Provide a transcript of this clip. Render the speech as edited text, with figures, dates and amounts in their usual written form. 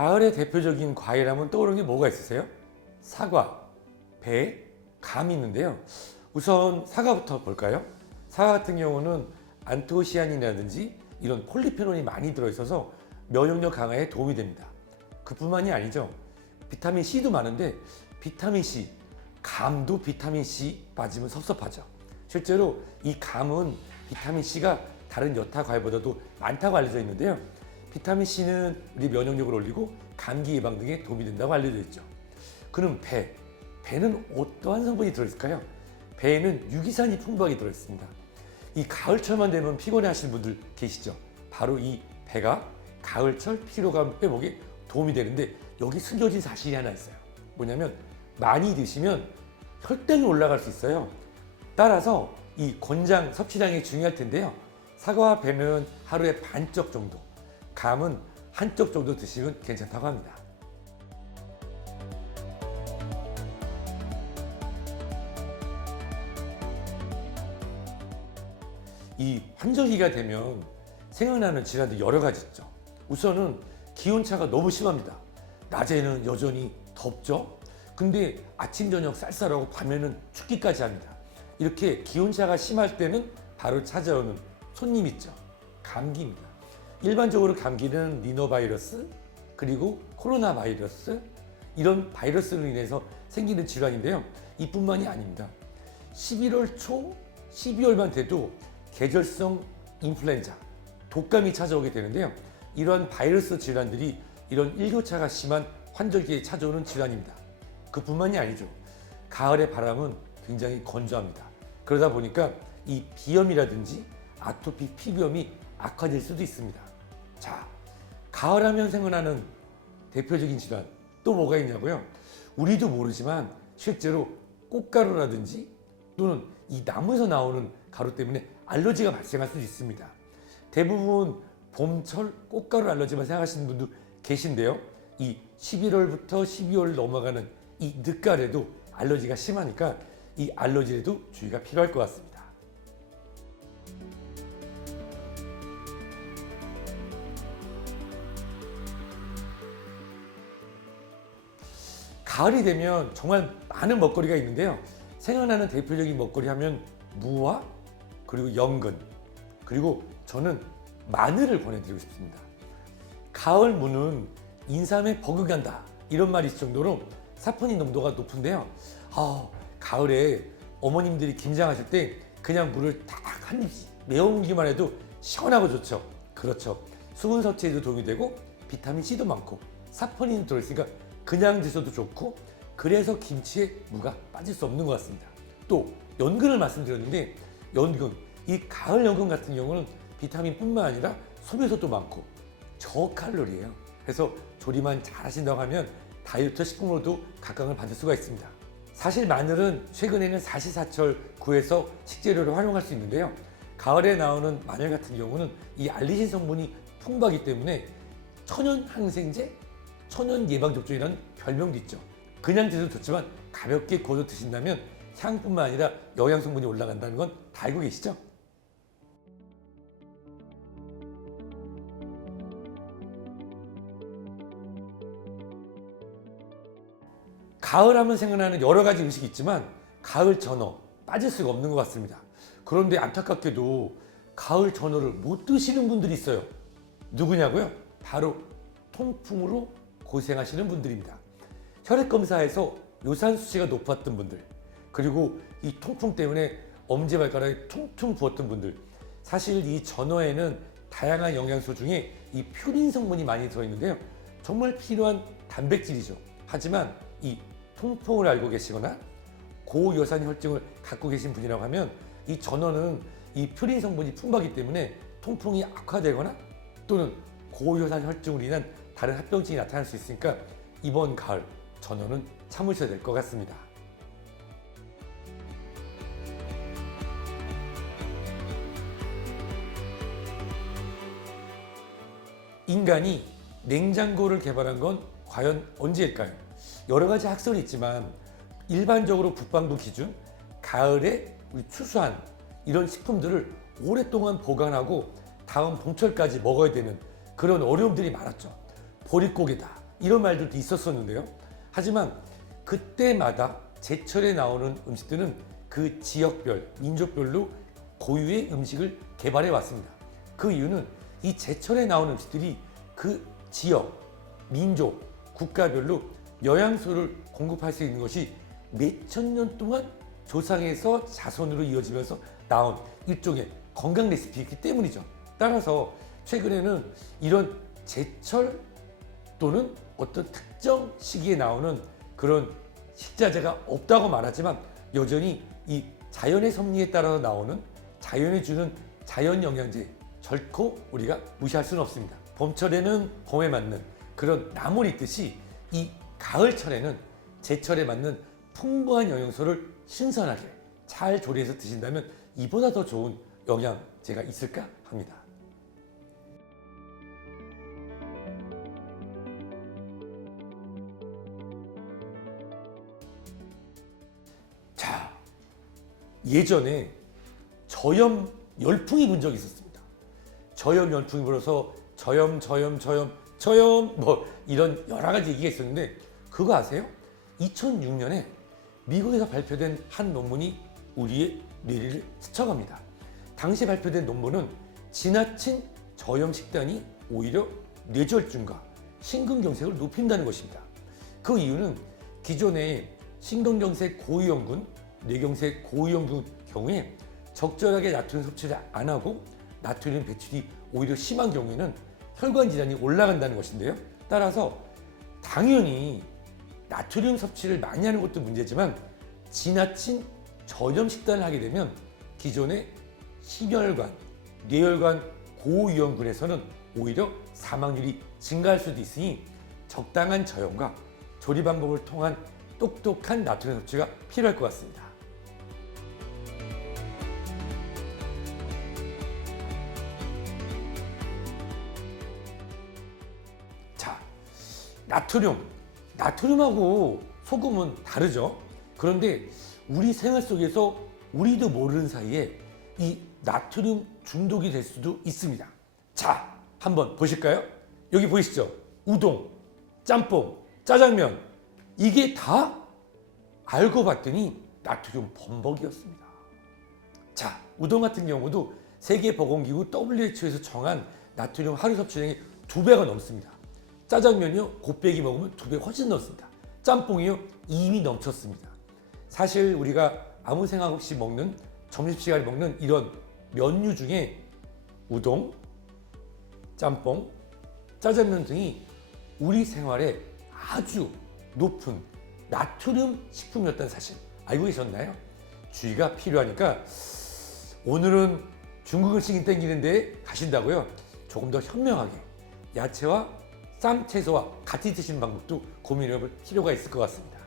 가을의 대표적인 과일하면 떠오르는 게 뭐가 있으세요? 사과, 배, 감이 있는데요. 우선 사과부터 볼까요? 사과 같은 경우는 안토시아닌이라든지 이런 폴리페놀이 많이 들어있어서 면역력 강화에 도움이 됩니다. 그뿐만이 아니죠. 비타민 C도 많은데 비타민 C, 감도 비타민 C 빠지면 섭섭하죠. 실제로 이 감은 비타민 C가 다른 여타 과일보다도 많다고 알려져 있는데요. 비타민 C는 우리 면역력을 올리고 감기 예방 등에 도움이 된다고 알려져 있죠. 그럼 배는 어떠한 성분이 들어있을까요? 배에는 유기산이 풍부하게 들어있습니다. 이 가을철만 되면 피곤해 하시는 분들 계시죠? 바로 이 배가 가을철 피로감 회복에 도움이 되는데 여기 숨겨진 사실이 하나 있어요. 뭐냐면 많이 드시면 혈당이 올라갈 수 있어요. 따라서 이 권장 섭취량이 중요할 텐데요. 사과와 배는 하루에 반쪽 정도, 감은 한 쪽 정도 드시면 괜찮다고 합니다. 이 환절기가 되면 생각나는 질환도 여러 가지 있죠. 우선은 기온차가 너무 심합니다. 낮에는 여전히 덥죠. 근데 아침 저녁 쌀쌀하고 밤에는 춥기까지 합니다. 이렇게 기온차가 심할 때는 바로 찾아오는 손님 있죠. 감기입니다. 일반적으로 감기는 리노바이러스 그리고 코로나 바이러스 이런 바이러스로 인해서 생기는 질환인데요. 이뿐만이 아닙니다. 11월 초, 12월만 돼도 계절성 인플루엔자, 독감이 찾아오게 되는데요. 이러한 바이러스 질환들이 이런 일교차가 심한 환절기에 찾아오는 질환입니다. 그뿐만이 아니죠. 가을의 바람은 굉장히 건조합니다. 그러다 보니까 이 비염이라든지 아토피 피부염이 악화될 수도 있습니다. 자, 가을하면 생각나는 대표적인 질환 또 뭐가 있냐고요? 우리도 모르지만 실제로 꽃가루라든지 또는 이 나무에서 나오는 가루 때문에 알러지가 발생할 수도 있습니다. 대부분 봄철 꽃가루 알러지만 생각하시는 분도 계신데요. 이 11월부터 12월 넘어가는 이 늦가을에도 알러지가 심하니까 이 알러지에도 주의가 필요할 것 같습니다. 가을이 되면 정말 많은 먹거리가 있는데요. 생각나는 대표적인 먹거리 하면 무와 그리고 연근 그리고 저는 마늘을 권해드리고 싶습니다. 가을 무는 인삼에 버금간다 이런 말이 있을 정도로 사포닌 농도가 높은데요. 가을에 어머님들이 김장하실 때 그냥 물을 딱 한 입씩 메워기만 해도 시원하고 좋죠. 그렇죠. 수분 섭취에도 도움이 되고 비타민 C도 많고 사포닌이 들어있으니까 그냥 드셔도 좋고 그래서 김치에 무가 빠질 수 없는 것 같습니다. 또 연근을 말씀드렸는데 연근, 이 가을 연근 같은 경우는 비타민뿐만 아니라 소비에서도 많고 저칼로리예요. 그래서 조리만 잘 하신다고 하면 다이어트 식품으로도 각광을 받을 수가 있습니다. 사실 마늘은 최근에는 사시사철 구해서 식재료로 활용할 수 있는데요. 가을에 나오는 마늘 같은 경우는 이 알리신 성분이 풍부하기 때문에 천연 항생제, 천연 예방접종이라는 별명도 있죠. 그냥 드셔도 좋지만 가볍게 구워서 드신다면 향뿐만 아니라 영양 성분이 올라간다는 건 다 알고 계시죠? 가을 하면 생각나는 여러 가지 음식이 있지만 가을 전어 빠질 수가 없는 것 같습니다. 그런데 안타깝게도 가을 전어를 못 드시는 분들이 있어요. 누구냐고요? 바로 통풍으로 고생하시는 분들입니다. 혈액검사에서 요산 수치가 높았던 분들 그리고 이 통풍 때문에 엄지발가락이 퉁퉁 부었던 분들 사실 이 전어에는 다양한 영양소 중에 이 퓨린 성분이 많이 들어있는데요. 정말 필요한 단백질이죠. 하지만 이 통풍을 알고 계시거나 고요산 혈증을 갖고 계신 분이라고 하면 이 전어는 이 퓨린 성분이 풍부하기 때문에 통풍이 악화되거나 또는 고요산 혈증으로 인한 다른 합병증이 나타날 수 있으니까 이번 가을 전어는 참으셔야 될 것 같습니다. 인간이 냉장고를 개발한 건 과연 언제일까요? 여러 가지 학설이 있지만 일반적으로 북방부 기준 가을에 우리 추수한 이런 식품들을 오랫동안 보관하고 다음 봄철까지 먹어야 되는 그런 어려움들이 많았죠. 보릿고개다, 이런 말들도 있었었는데요. 하지만 그때마다 제철에 나오는 음식들은 그 지역별, 민족별로 고유의 음식을 개발해 왔습니다. 그 이유는 이 제철에 나오는 음식들이 그 지역, 민족, 국가별로 영양소를 공급할 수 있는 것이 몇천 년 동안 조상에서 자손으로 이어지면서 나온 일종의 건강 레시피이기 때문이죠. 따라서 최근에는 이런 제철 또는 어떤 특정 시기에 나오는 그런 식자재가 없다고 말하지만 여전히 이 자연의 섭리에 따라 나오는 자연이 주는 자연 영양제 결코 우리가 무시할 수는 없습니다. 봄철에는 봄에 맞는 그런 나물 있듯이 이 가을철에는 제철에 맞는 풍부한 영양소를 신선하게 잘 조리해서 드신다면 이보다 더 좋은 영양제가 있을까 합니다. 자, 예전에 저염 열풍이 분 적이 있었습니다. 저염 열풍이 불어서 저염 뭐 이런 여러 가지 얘기가 있었는데 그거 아세요? 2006년에 미국에서 발표된 한 논문이 우리의 뇌리를 스쳐갑니다. 당시 발표된 논문은 지나친 저염 식단이 오히려 뇌졸중과 심근경색을 높인다는 것입니다. 그 이유는 기존의 심근경색 고위험군, 뇌경색 고위험군 경우에 적절하게 나트륨 섭취를 안 하고 나트륨 배출이 오히려 심한 경우에는 혈관 질환이 올라간다는 것인데요. 따라서 당연히 나트륨 섭취를 많이 하는 것도 문제지만 지나친 저염 식단을 하게 되면 기존의 심혈관, 뇌혈관 고위험군에서는 오히려 사망률이 증가할 수도 있으니 적당한 저염과 조리 방법을 통한 똑똑한 나트륨 섭취가 필요할 것 같습니다. 자, 나트륨하고 소금은 다르죠. 그런데 우리 생활 속에서 우리도 모르는 사이에 이 나트륨 중독이 될 수도 있습니다. 자, 한번 보실까요? 여기 보이시죠? 우동, 짬뽕, 짜장면 이게 다 알고 봤더니 나트륨 범벅이었습니다. 자, 우동 같은 경우도 세계보건기구 WHO에서 정한 나트륨 하루 섭취량이 2배가 넘습니다. 짜장면이요, 곱빼기 먹으면 2배 훨씬 넘습니다. 짬뽕이요, 이미 넘쳤습니다. 사실 우리가 아무 생각 없이 먹는 점심시간에 먹는 이런 면류 중에 우동, 짬뽕, 짜장면 등이 우리 생활에 아주 높은 나트륨 식품이었다는 사실 알고 계셨나요? 주의가 필요하니까 오늘은 중국 음식이 땡기는데 가신다고요? 조금 더 현명하게 야채와 쌈, 채소와 같이 드시는 방법도 고민해 볼 필요가 있을 것 같습니다.